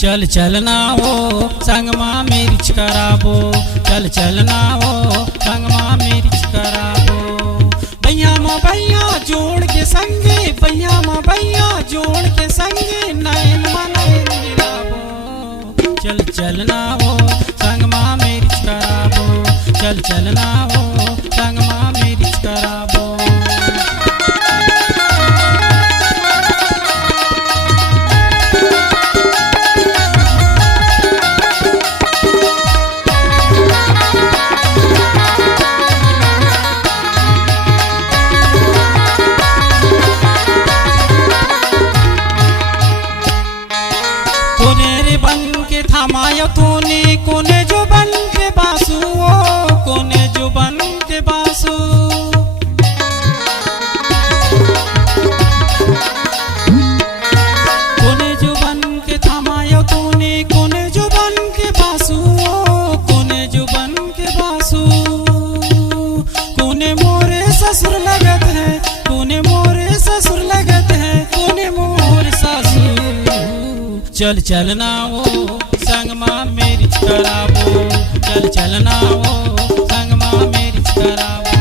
चल चलना वो संग माँ मेरी कराबो, चल चलना वो संग माँ मेरी कराबो। भैया माँ भैया जोड़ के संगे, भैया माँ भैया जोड़ के संगे नैन नैन मिलाबो। चल चलना वो संग माँ मेरी कराबो, चल चलना वो संग माँ मेरी कराबो। थामायो तूने कोने जो बन के बासु, ओ कोने जो बन के बासु। कोने जो बन के थामायो तूने, कोने जो बन के बासु, ओ कोने जो बन के बासु। कोने मोरे ससुर लगत है, कोने मोरे ससुर लगत है, कोने मोरे ससुर। चल चलना वो संग माँ मेरी कराबो, चल चलना वो संग माँ मेरी कराबो।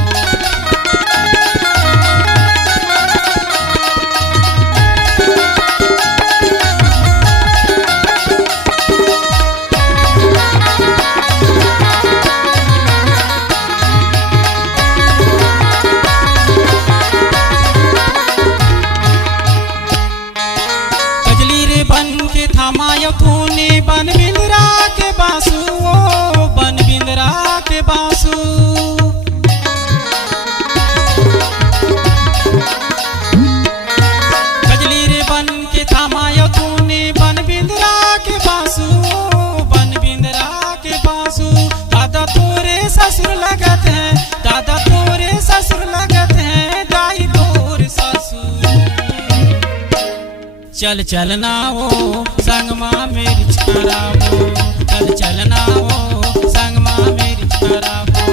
कजली रे बन के थामायो तूने बन बिंदरा के बासु, ओ बन बिंदरा के बासु। कजली रे बन के थामायो तूने बन बिंदरा के बासु, ओ बन बिंदरा के बासु। दादा तोरे ससुर लगत है, दादा तोरे ससुर लगत है, दाई तोरे ससुर। चल चलना वो संग माँ मेरी कराबो, चल चलना वो संग माँ मेरी कराबो।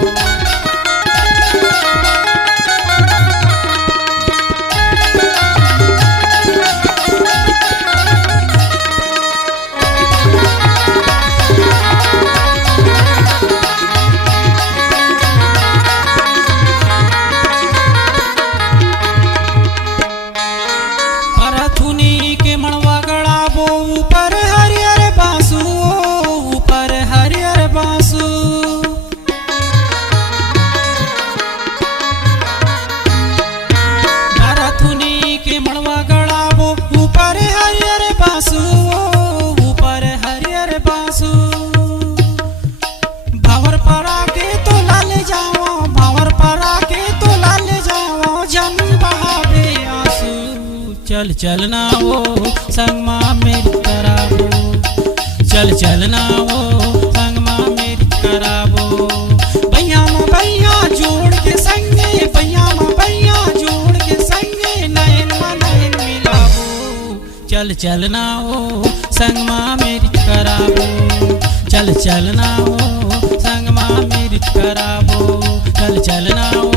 परथुनी के मणवा गड़ाबो, ऊपर हरियर बासु, ऊपर हरियर बासु। परथुनी के मणवा गड़ाबो, ऊपर हरियर बासु, ऊपर हरियर बासु। भावर परा के तो लाले जाओ, भावर परा के तो लाले जाओ, जन बहावे आंसू। चल चलना वो संग माँ मेरी कराबो, चल चलना वो संग माँ मेरी कराबो। भैया माँ भैया जोड़ के संगे, भैया माँ भैया जोड़ के संगे नैन नैन मिलाबो। चल चलना वो संग माँ मेरी कराबो, चल चलना वो संग माँ मेरी कराबो, चल चलना वो